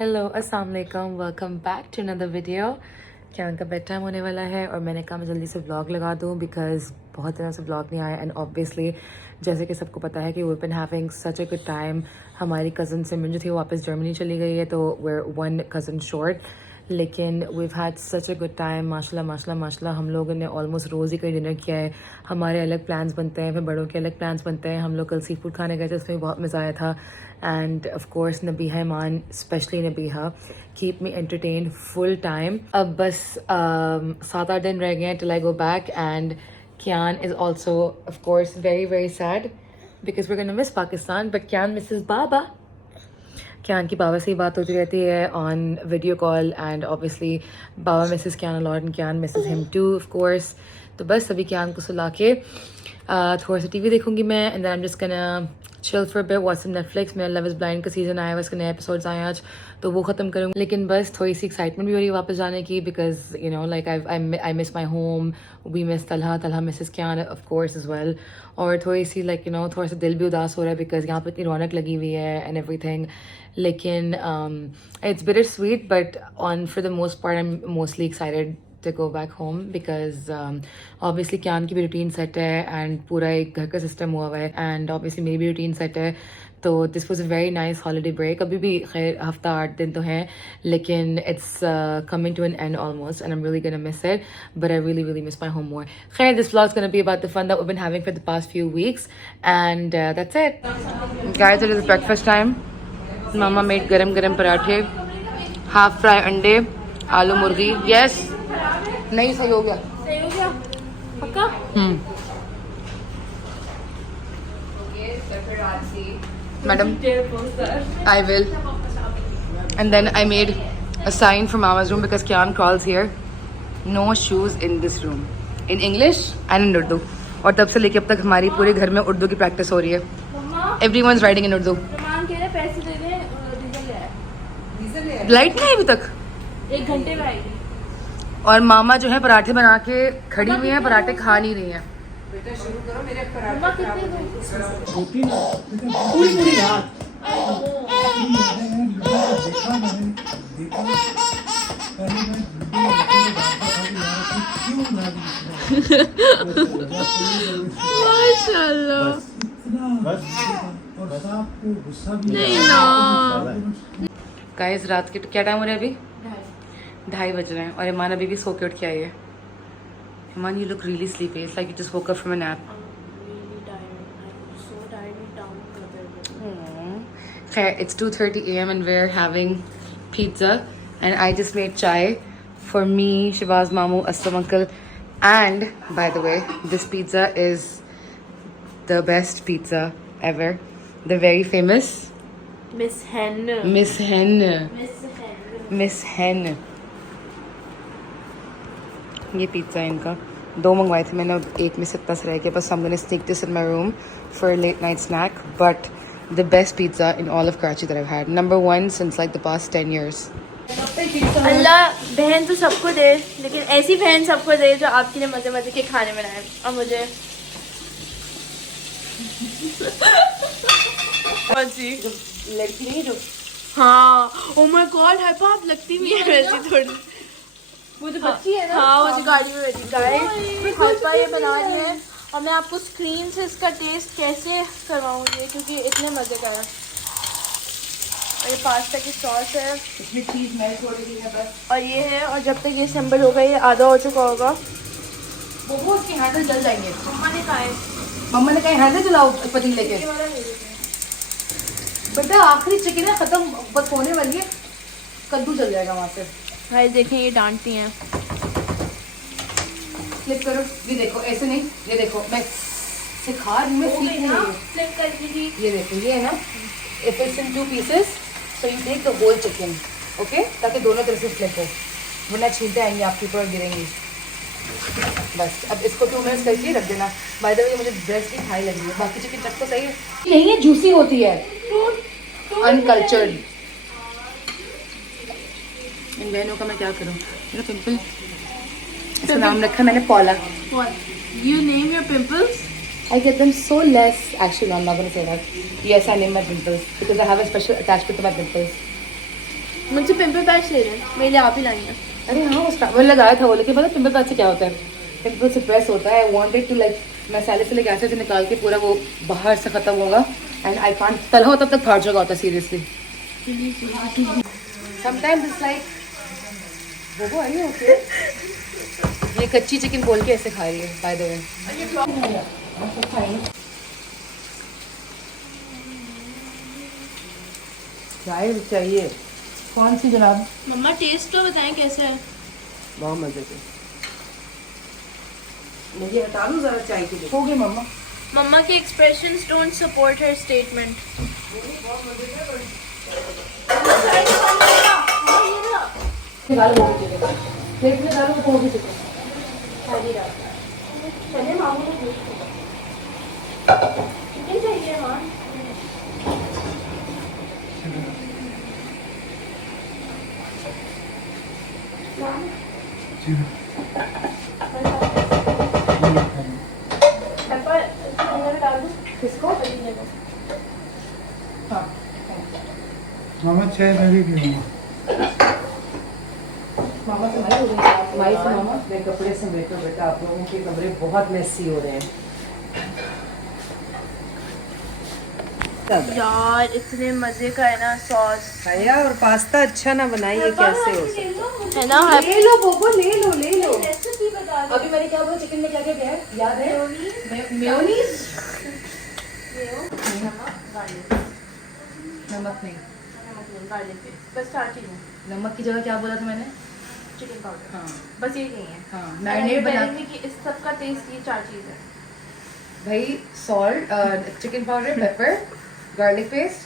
Hello अस्सलाम वालेकुम, welcome back to another video. क्या उनका बेड टाइम होने वाला है और मैंने कहा मैं जल्दी से व्लॉग लगा दूं बिकॉज बहुत दिनों से व्लॉग नहीं आया। एंड ऑब्वियसली जैसे कि सबको पता है कि we been having such a good time. हमारी कज़न सिमरन जो थी वो वापस जर्मनी चली गई है, तो we're वन कज़न शॉर्ट, लेकिन we've had such a good time। माशाल्लाह माशाल्लाह माशाल्लाह हम लोगों ने ऑलमोस्ट रोज़ ही कहीं डिनर किया है। हमारे अलग प्लान्स बनते हैं, फिर बड़ों के अलग प्लान्स बनते हैं। हम लोग कल सी फूड खाने गए थे, उसमें भी बहुत मज़ा आया था। And of course Nabiha Iman, specially Nabiha, keep me entertain full time. अब बस 7-8 दिन रह गए हैं till I go back. And Kian is also of course very very sad because we're going to miss Pakistan, but Kian misses Baba। Kian की बाबा से ही बात होती रहती है on video call and obviously Baba misses Kian a lot and Kian misses him too of course। तो बस अभी Kian को सुला के थोड़ा सा टीवी देखूंगी मैं, and then I'm just gonna chill for a bit, watch some Netflix। मेरा लव इज़ ब्लाइंड का सीज़न आया हुआ, इसके नए एपिसोड्स आए आज, तो वो ख़त्म करूँगी। लेकिन बस थोड़ी सी एक्साइटमेंट भी हो रही है वापस जाने की because you know like I miss my home, we miss Talha Mrs Kian of course as well. और थोड़ी सी लाइक यू नो थोड़ा सा दिल भी उदास हो रहा है बिकॉज यहाँ पर इतनी रौनक लगी हुई है एंड एवरीथिंग। लेकिन it's bitter sweet, but on for the most part I am mostly excited to go back home because obviously Kian की भी रूटीन सेट है एंड पूरा एक घर का सिस्टम हुआ हुआ है एंड obviously मेरी भी रूटीन सेट है। तो this was a very nice holiday break. अभी भी खैर हफ्ता 8 दिन तो हैं, लेकिन it's coming to an end almost end I am really gonna miss it, but I really really miss my home more. खैर this vlog is gonna be about the fun that we been having for the past few weeks and that's it guys. It is breakfast time. Mama made गरम गरम पराठे, half fry अंडे, आलू मुर्गी। Yes नहीं सही हो गया, सही हो गया पक्का। Madam I will। And then I made a sign for Mama's room because Kian crawls here। No shoes in this room in English and in Urdu। और तब से लेके अब तक हमारी पूरे घर में उर्दू की प्रैक्टिस हो रही है। Everyone's writing in Urdu। पैसे दे दे, डीजल ले आए। लाइट नहीं आई अभी तक, 1 घंटे में आएगी। और मामा जो है पराठे बना के खड़ी हुई है, पराठे खा नहीं रही है। बेटा शुरू करो, मेरे मम्मा पराठे कितने पूरी पूरी रात माशाल्लाह। नहीं ना गाइस रात के क्या टाइम हो रहा है अभी? 2:30 बज रहे हैं और ईमान अभी भी सो के उठ के आई है। Iman you look really sleepy, it's like you just woke up from a nap. खैर it's 2:30 AM and we're having pizza and I just made chai for me, Shibaz Mamu, Aslam uncle, and by the way this pizza is the best pizza ever, the very famous Miss Hen. Miss Hen। Miss Hen. Miss Hen. ये pizza इनका 2 मंगवाए थे मैंने, एक में से इतना सा रह गया, बस I'm gonna sneak this in my room for a late night snack, but the best pizza in all of Karachi that I've had, number 1 since like the past 10 years। अल्लाह बहन तो सबको दे, लेकिन ऐसी बहन सबको दे जो आपके लिए मजे मजे के खाने बनाए। और मुझे लड़की नहीं जो हाँ, ओ माय गॉड है आप लगती भी है वैसी थोड़ी। वो जो बच्ची है ना, हाँ मुझे गाड़ी में बैठी। गाइस हलवा ये बना रही है और मैं आपको स्क्रीन से इसका टेस्ट कैसे करवाऊंगी क्योंकि इतने मज़े का है। और ये पास्ता की सॉस है, इसमें चीज़ मेल्ट हो रही है बस, और ये है। और जब तक ये असेंबल होगा ये आधा हो चुका होगा। वो उसके हैंडल जल जाएंगे। मम्मा ने कहा है मम्मा ने कहा हैंडल जलाओ पतीले के। ये वाला ले लीजिए। बेटा आखिरी चिकन है, खत्म बस होने वाली है, कद्दू जल जाएगा वहाँ से। भाई देखें ये डांटती हैं। फ्लिप करो, ये देखो ऐसे नहीं, ये देखो मैं सिखा रही हूँ, मैं सीख नहीं रही हूँ। फ्लिप करके ही ये देखो ये है ना, if it's in 2 pieces so you take the whole chicken, okay, ताकि दोनों तरफ से फ्लिप हो, वरना छीलते आएंगे आपके ऊपर और गिरेंगी। बस अब इसको 2 मिनट्स करके रख देना। बाय द वे मुझे ब्रेस्ट की खाई लगी है, बाकी चिकन चक तो सही है, नहीं है जूसी होती है, अनकल्चर्ड। इन बहनों का मैं क्या करूँ, मेरा पिंपल, इसका नाम रखा मैंने पॉला। You name your pimples? I get them so less. Actually, no, I'm not going to say that. Yes, I name my pimples because I have a special attachment to my pimples. मुझसे pimple patch ले रहे हैं, मेरे लिए आप ही लाएंगे। अरे हाँ वो वो लगाया था वो, लेकिन पता पिंपल पैच से क्या होता है, पिंपल से प्रेस होता है। आई वांटेड टू लाइक मैं सैलिसिलिक एसिड से निकाल के पूरा वो बाहर से खत्म होगा, एंड आई कांट तला हो तब तक फाड़ जाएगा होता सीरियसली। समटाइम्स इट्स लाइक बोबो आई ओके। ये कच्ची चिकन बोल के ऐसे खा रही है बाय द वे। चाय चाहिए? कौन सी जनाब? मम्मा टेस्ट तो बताएं कैसे है। बहुत मजे के। मुझे हटा दूं जरा चाय के लिए। हो गई मम्मा। मम्मा के expressions don't support her statement. डालो वो भी चिकन, प्लेट में डालो वो भी चिकन। चलिए मामू को चिकन चाहिए माँ। किसको? हाँ मामा चाय लगी थी मामा से माई हो गई, माई से मामा। मेरे कपड़े समेटो बेटा, आप लोगों के कमरे बहुत मेसी हो रहे हैं। यार इतने मजे का है ना सॉस, खाया और पास्ता अच्छा ना बनाइए, कैसे हो सकता है ना। ले लो बोबो, ले लो ले लो। अभी मैंने क्या बोला चिकन में क्या क्या दिया है याद है? मेयोनीज, नमक नहीं, बस चार चीजें, नमक की जगह क्या बोला था मैंने? चिकन पाउडर, हाँ बस ये नहीं है। हाँ मैंने मैरिनेट बना कि इस सब का टेस्ट ये चार चीज है। भाई salt, chicken powder, pepper, garlic paste,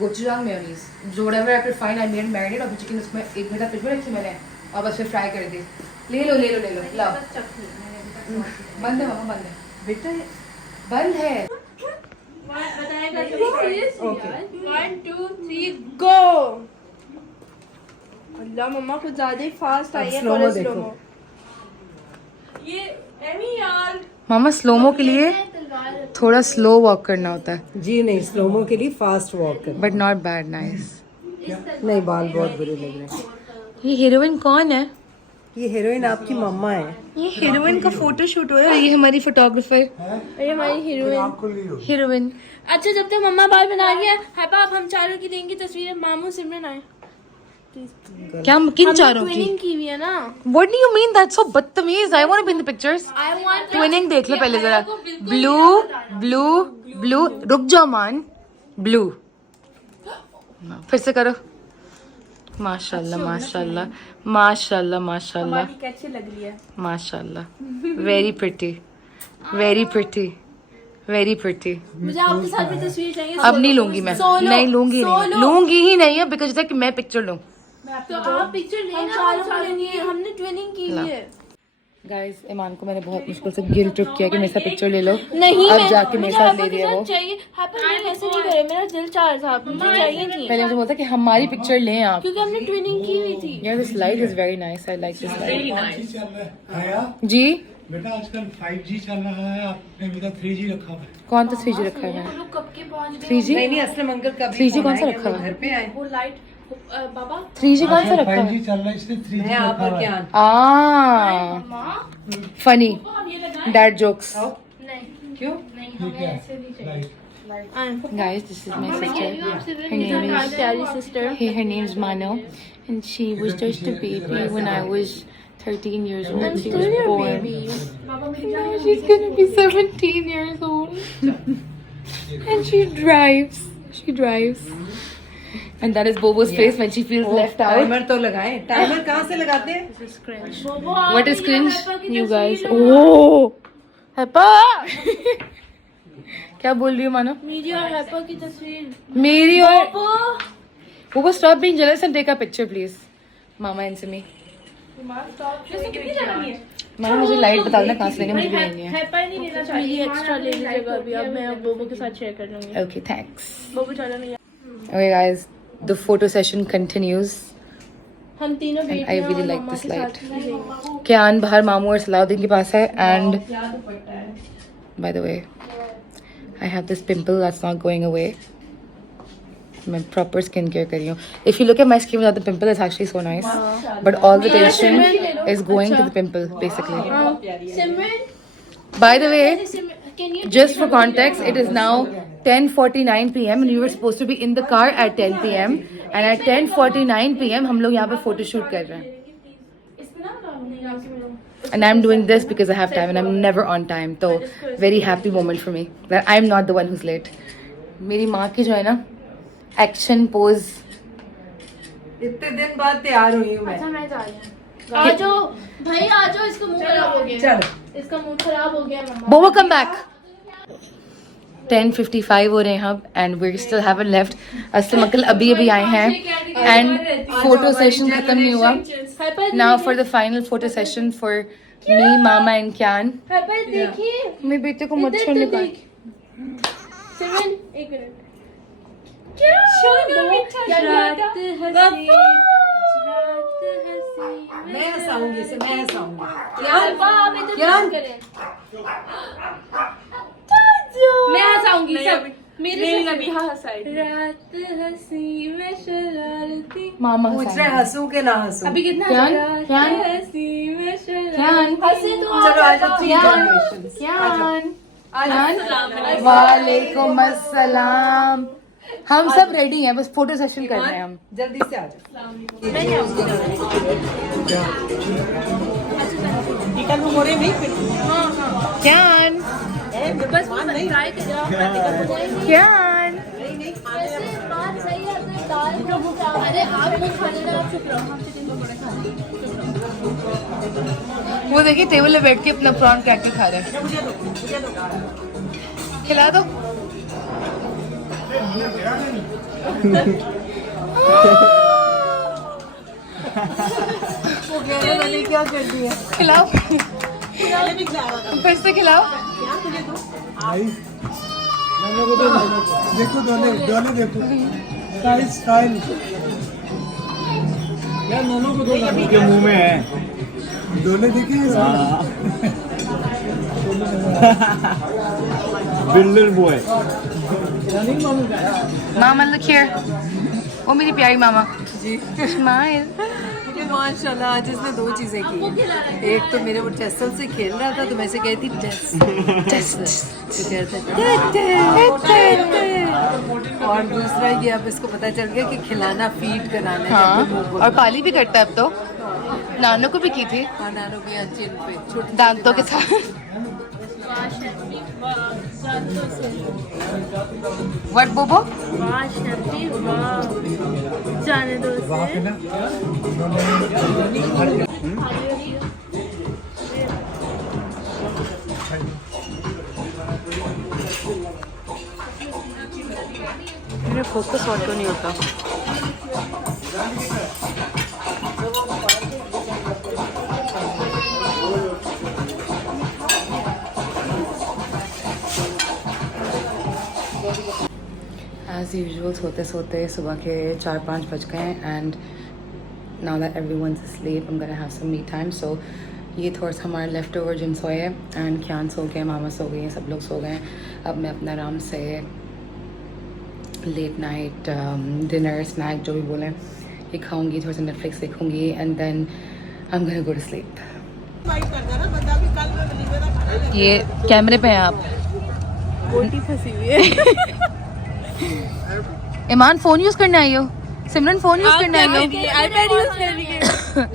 gochujang, mayonnaise, जो whatever I prefer I made marinate. और चिकन उसमें 1 घंटा फ्रिज में रखी मैंने और बस फिर फ्राई कर दी। ले लो ले लो ले लो, लाओ। बस चखनी मैंने अभी तक sauce नहीं। बंद है मामा, बंद है बेटा बंद है। ओके 1 2 3 गो। अल्लाह मम्मा कुछ ज्यादा ही फास्ट आई है। slow-mo थोड़ा देखो। slow-mo। ये एमी यार मामा स्लोमो के लिए थोड़ा स्लो वॉक करना होता है, जी नहीं, स्लोमो के लिए फास्ट वॉक कर। But not bad, nice. नहीं, बाल बहुत बुरे लग रहे हैं। ये हीरोइन कौन है? ये हीरोइन आपकी मम्मा है। ये हीरोइन का फोटो शूट हो रहा है। ये हमारी फोटोग्राफर ये हमारी हीरोइन। हीरोइन। अच्छा जब तक मम्मा बाल बना रही है आप हम चारों की देंगी तस्वीरें। मामू सिमरन आए। क्या किन चारों की? ट्विनिंग की हुई है ना। What do you mean? That's so बदतमीज। I want to be in the pictures. I want twinning देख लो पहले जरा। ब्लू ब्लू ब्लू, रुक जाओ मान। ब्लू, फिर से करो। माशाल्लाह माशाल्लाह माशाल्लाह माशाल्लाह कैसी लग रही है? माशाल्लाह, very pretty very pretty very pretty. मुझे आपके साथ भी तस्वीर चाहिए। अब नहीं लूंगी मैं, नहीं लूंगी नहीं, लूंगी ही नहीं है बिकॉज कि मैं पिक्चर लूं। तो आप पिक्चर लेना, हमने ट्विनिंग की हुई है। गाइस ईमान को मैंने बहुत मुश्किल से गिल्ट ट्रिप किया कि मेरे साथ पिक्चर ले लो। नहीं अब जाके मेरे साथ ले रही है वो। चाहिए ऐसे नहीं करे, मेरा दिल चाह रहा था, मुझे चाहिए थी पहले मुझे बोलता कि हमारी पिक्चर लें आप। क्योंकि हमने ट्विनिंग की हुई थी। यार this light is very nice, I like this light. चल रहा है जी बेटा, आजकल 5G चल रहा है, आपने अभी तक 3G रखा हुआ है। कौन सा 3G रखा है? लोग कब के पहुंच गए? 3G नहीं असलम अंकल का 3G कौन सा रखा हुआ है? घर पे आए। वो लाइट बाबा 3G कौन सा रखा है? 5G चल रहा है, इसलिए 3G मैं आप रखा और हुआ है। क्या फनी डैड जोक्स। क्यों? ठीक है, right. Guys, this is my sister. Her name is प्यारी sister. her name's Mano, and she was just a baby when I was 13 years old. She was born. And now she's gonna be 17 years old, and she drives. She drives. And that is Bobo's face when she feels left out. Timer तो लगाएं। Timer कहाँ से लगाते हैं? What is cringe, you guys? Oh, Heppa! क्या बोल रही हो मानो? मेरी और हैप्पा की तस्वीर। मेरी और Bobo, stop being jealous and take a picture, please. Mama and Simi. मामा मुझे लाइट बता देना कहाँ से लेंगे, मुझे भी लेनी है। हैप्पा ही नहीं लेना चाहिए, एक्स्ट्रा ले लीजिएगा अभी। अब मैं बोबो के साथ शेयर कर लूंगी। Okay, thanks. बोबो चलो नहीं। Okay, guys, the photo session continues. हम तीनों And बेटियां I really और like मामा this के light. साथ लेंगे। Kian बाहर मामू और सलाउद्दीन के पास है, and by the way, I have this pimple that's not going away. मैं प्रॉपर स्किन केयर कर रही हूँ. If you look at my skin without the pimple, it's actually so nice. But all the tension is going to the pimple, basically. Simran, By the way, can you just for context, it is now 10:49 p.m. and we were supposed to be in the car at 10 p.m. And at 10:49 p.m. हम लोग यहाँ पे photo shoot कर रहे हैं. And I'm doing this because I have time and I'm never on time. So very happy moment for me that I'm not the one who's late. मेरी माँ की जो है ना एक्शन पोज. इतने दिन बाद तैयार हुई हूँ मैं. अच्छा मैं जा रही हूँ. आ जाओ भाई, आ जाओ. इसका मुंह खराब हो गया. चल. इसका मुंह खराब हो गया मम्मा. Bobo, come back. 10:55 हो रहे हैं अब and we still haven't left. Aslam uncle अभी आए हैं and photo session खत्म नहीं हुआ. Now for the final photo session for me, Mama and Kyan. हाय देखिए मेरे बेटे को मच्छर निकाल. सिमरन एक मिनट. क्या मैं हंसाऊंगी इसे, मैं हंसाऊंगी. मैं हंसाऊंगी सब. मेरे नबी हंसाई. रात हंसी में शरारती. मामा पूछ रहे हंसूं के ना हंसूं. अभी कितना Kyan? हंसी में शरारती. Kyan? हंसे तो चलो आ जाओ. Kyan? वालेकुम अस्सलाम. हम सब रेडी हैं, बस फोटो सेशन कर रहे हैं हम. जल्दी से आ जाओ. Kyan? बस ट्राई करो. Kyan? वैसे बात सही है. अपने दाल को अरे आप लोग खाने का आप चुप रहो. हम चिकन पकौड़े खाने. वो देखिए टेबल पे बैठ के अपना प्रॉन क्रैकर खा रहे हैं. खिला दो. वो कहने वाली क्या कर दी है. खिलाओ. फिर से खिलाओ. देखो दोनों देखो स्टाइल स्टाइल. यार दोनों को दो के मुंह में है. दोनों देखिए. Builder boy. Mama look here. ओ मेरी प्यारी मामा. जी. Smile. माशाल्लाह आज इसने दो चीजें की. एक तो मेरे वो टेसल से खेल रहा था तो मैं से कही थी टेस्ट. तो कहता और दूसरा ये अब इसको पता चल गया कि खिलाना फीड कराना है. हाँ, और पाली भी करता है अब तो. नानू को भी की थी नानों की अंचिन पे छोटे दांतों के साथ. What बोबो? जाने दो मेरे फोकस ऑटो नहीं होता. As usual सोते सोते सुबह के 4-5 बज गए हैं and now that everyone's asleep I'm gonna have some me time. So ये थोड़ा सा हमारे लेफ्ट ओवर जिन सोए एंड क्यान सो गए, मामा सो गई, सब लोग सो गए. अब मैं अपना आराम से लेट नाइट डिनर स्नैक जो भी बोलें ये खाऊंगी, थोड़ा सा नेटफ्लिक्स देखूंगी and then I am gonna go to sleep. ये कैमरे पे हैं आप. बोटी फंसी हुई है. ईमान फोन यूज करने आई हो? सिमरन फोन यूज करने आई हो? आईपैड यूज कर रही है.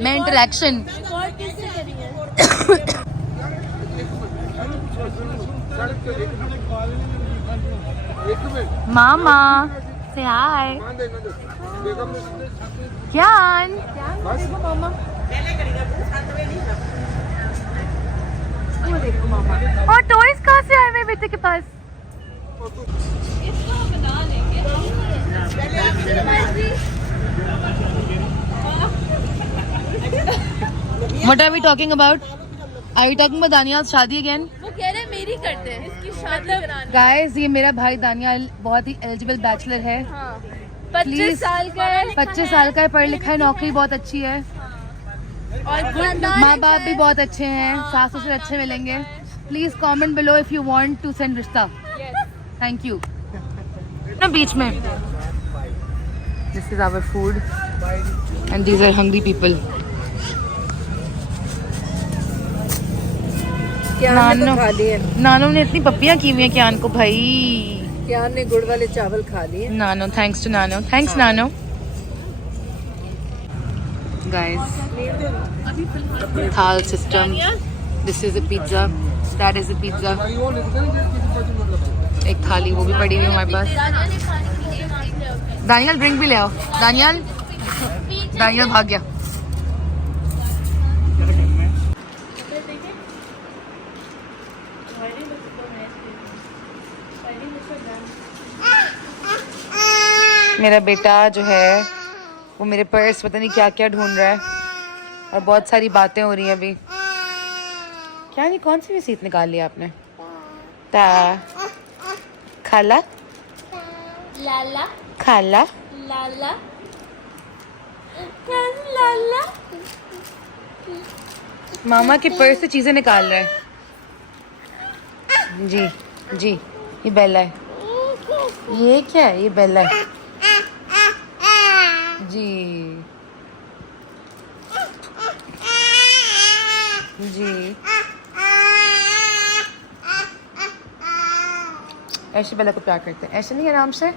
मैं इंटरेक्शन. रिकॉर्ड कैसे करेंगे? मामा से हाय. क्यान? और टॉयज कहाँ से आए मेरे बेटे के पास? What are we talking about? Are we talking about Daniel's शादी again? वो कह रहे मेरी करते हैं इसकी शादी करानी. Guys, ये मेरा भाई दानियाल बहुत ही एलिजिबल बैचलर है. 25 साल का है. 25 साल का है, पढ़ लिखा है, नौकरी बहुत अच्छी है और माँ बाप भी बहुत अच्छे हैं, सास ससुर अच्छे मिलेंगे. Please comment below if you want to send रिश्ता. Thank you. ना बीच में This is our food. And these are hungry people. क्यान ने तो खा लिए, नानो ने इतनी पप्पियाँ की हुई हैं क्यान को भाई. क्यान ने गुड़ वाले चावल खा लिए. Nano, thanks to Nano. Thanks, Nano. Guys, thal system. This is a pizza. That is a pizza. एक थाली वो भी पड़ी हुई है हमारे पास. दानियल ड्रिंक भी ले आओ. दानियल भाग गया. मेरा बेटा जो है वो मेरे पर्स पता नहीं क्या क्या ढूंढ रहा है और बहुत सारी बातें हो रही हैं अभी. क्या नहीं, कौन सी भी सीट निकाल लिया आपने? ता खाला लाला खाला लाला लाला. मामा के पर्स से चीजें निकाल रहा है. जी जी, ये बेला है. ये क्या है? ये बेला है जी जी. ऐसे बेला को प्यार करते हैं. ऐसे नहीं, आराम से.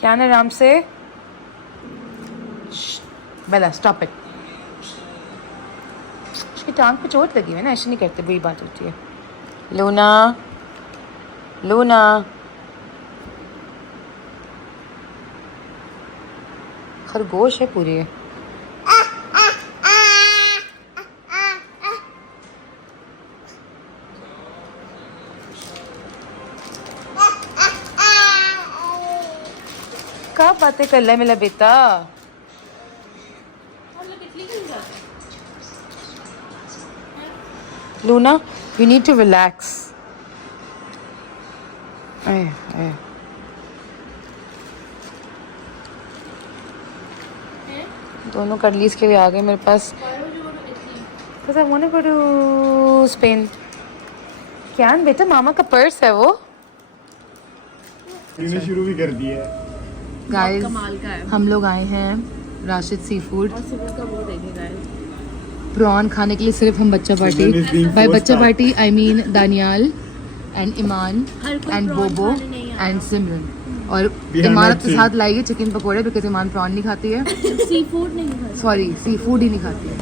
क्या ना, आराम से. बेला स्टॉप इट. उसकी टांग पे चोट लगी है ना, ऐसे नहीं करते, बुरी बात होती है. लूना लूना खरगोश है पूरी है. क्या बातें कर रहा है मेरा बेटा? Luna, you need to relax. दोनों कर्लीज के लिए आ गए मेरे पास. Because I want to go to Spain. क्या बेटा, मामा का पर्स है वो. मैंने शुरू भी कर दिया है. गाइस, हम लोग आए हैं राशिद सी फूड प्रॉन खाने के लिए. सिर्फ हम बच्चा पार्टी, बाय बच्चा party I mean Daniyal and Iman and Bobo and Simran. और ईमान अपने साथ लाई है चिकन पकोड़े, बिकॉज ईमान प्रॉन नहीं खाती है. सी फूड नहीं खाती. सॉरी, सी फूड ही नहीं खाती है.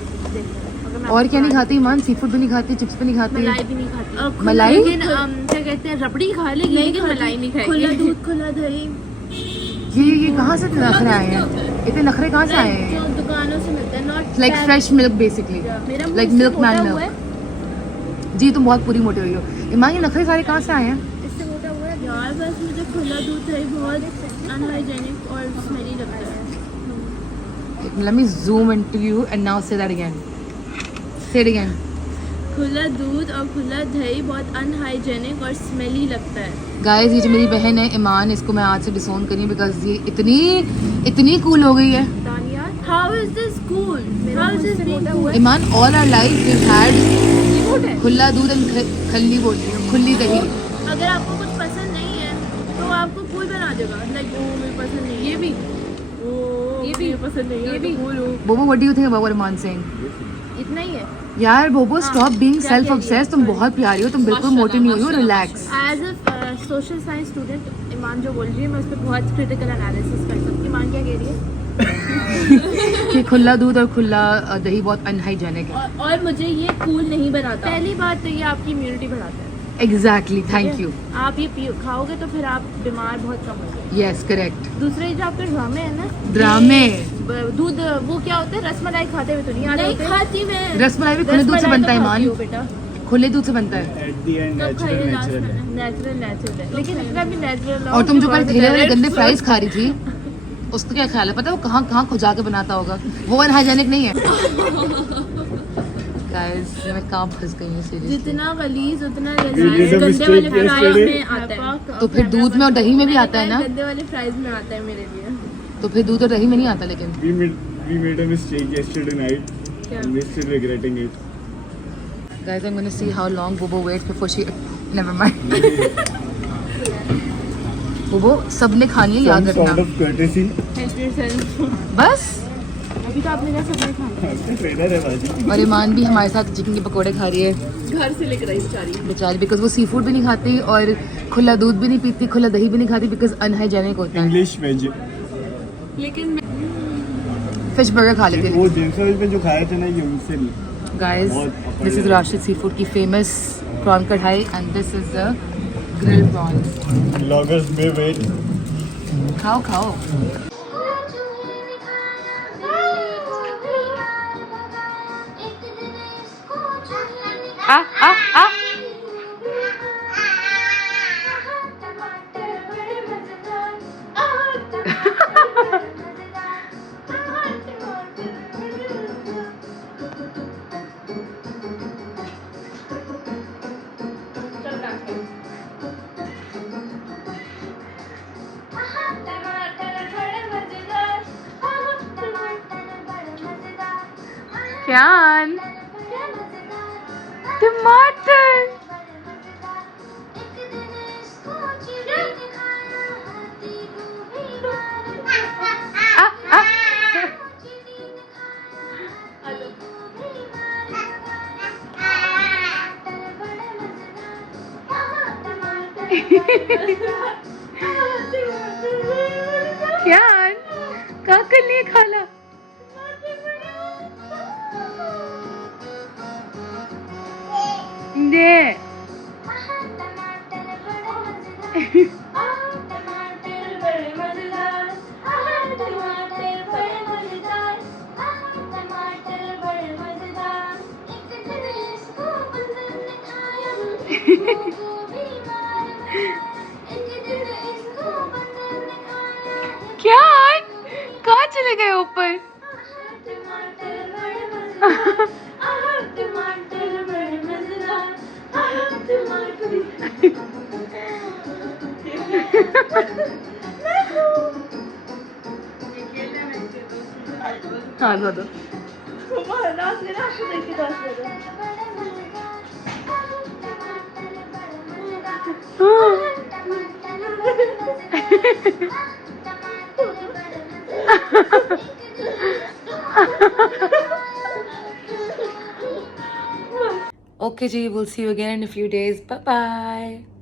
और क्या नहीं खाती ईमान? सी फूड भी नहीं खाती, चिप्स भी नहीं खाती, मलाई भी नहीं खाती. मलाई? लेकिन क्या कहते हैं, रबड़ी खा लेगी लेकिन मलाई नहीं खाएगी. खुला दूध, खुला दही. ये कहाँ से नखरे आए हैं? इतने नखरे कहाँ से आए हैं? जो दुकानों से मिलता है, not like fresh milk basically, like milk man milk. जी तुम बहुत पूरी मोटी हुई हो. ईमान, ये नखरे सारे कहाँ से आए हैं? इससे मोटा हुआ है यार. बस मुझे खुला दूध दही बहुत अनहाइजेनिक और स्मेली लगता है. Let me zoom into you and now say that again. Say it again. खुला दूध और खुला दही बहुत अनहाइजेनिक और स्मेली लगता है. गाइस, ये जो मेरी बहन है ईमान, इसको मैं आज से डिसोन करी बिकॉज ये इतनी कूल हो गई है. How is this cool? How is this being cool? Iman, all our life we had खुला दूध एंड खल्ली बोल रही हूँ, खुली दही. अगर आपको कुछ पसंद नहीं है तो आपको कूल बना देगा. लाइक वो मुझे पसंद नहीं है, ये भी पसंद नहीं है, ये भी कूल हो. Bobo, what do you think about what Iman saying? इतना ही है यार बोबो, स्टॉप बीइंग सेल्फ ऑब्सेस्ड. तुम बहुत प्यारी हो, तुम बिल्कुल मोटी नहीं हुई हो. Relax. As a social science student, Iman जो बोल रही है मैं उस पर बहुत क्रिटिकल एनालिसिस कर सकती हूँ. ईमान क्या कह रही है? कि खुला दूध और खुला दही बहुत अनहाइजेनिक है. और मुझे ये कूल नहीं बनाता. पहली बात तो ये आपकी इम्यूनिटी बढ़ाता है. Exactly, thank you. आप ये खाओगे तो फिर आप बीमार बहुत कम होगे. Yes, correct. दूसरे जो आपके ड्रामे है ना, ड्रामे, दूध वो क्या होता है, रसमलाई खाते हुए तो नहीं आते. नहीं खाती मैं. रसमलाई भी खुले दूध से बनता है ईमान. बेटा खुले दूध से बनता है. एट द एंड नेचुरल है. लेकिन इतना भी नेचुरल. और तुम जो कल ठेले वाले गंदे फ्राइज खा रही थी, उसका क्या ख्याल है? पता है वो कहाँ खुजा के बनाता होगा? वो अनहाइजेनिक नहीं है. गाइस, मैं कहाँ फंस गई हूँ सीरियसली. जितना गलीज उतना did a गंदे वाले mistake फ्राइज yesterday. में आता है. तो फिर दूध में और दही में भी आता है ना? गंदे वाले फ्राइज में आता है मेरे लिए. तो फिर दूध और दही में नहीं आता. लेकिन we made a mistake yesterday night and we're still regretting it. guys, I'm gonna see how long Bobo waits before she. Never mind. Bobo, सबने खानी है, याद Some sort रखना. of courtesy. बस। अभी तो आपने कहा सबने खाना ट्रेनर है बाजी। और ईमान भी हमारे साथ चिकन के पकोड़े खा रही है घर से लेकर आई बेचारी। बेचारी, बिकॉज वो सी फूड भी नहीं खाती और खुला दूध भी नहीं पीती, खुला दही भी नहीं खाती, बिकॉज अनहाइजेनिक होता है। English veg. लेकिन फिश बर्गर खा लेती है। वो जिम्स में जो खाए थे ना ये उनसे नहीं। गाइस, बहुत this is Rashid seafood की famous prawn kadhai and this is the grill prawns. Bloggers में वेट। खाओ खाओ। आ आ आ Kyan? टमाटर। Kyan? क्या कर लिए खाला? दे। क्या? कहाँ चले गए ऊपर? हाँ दो दो। Okay, ji, we'll see you again in a few days. Bye bye.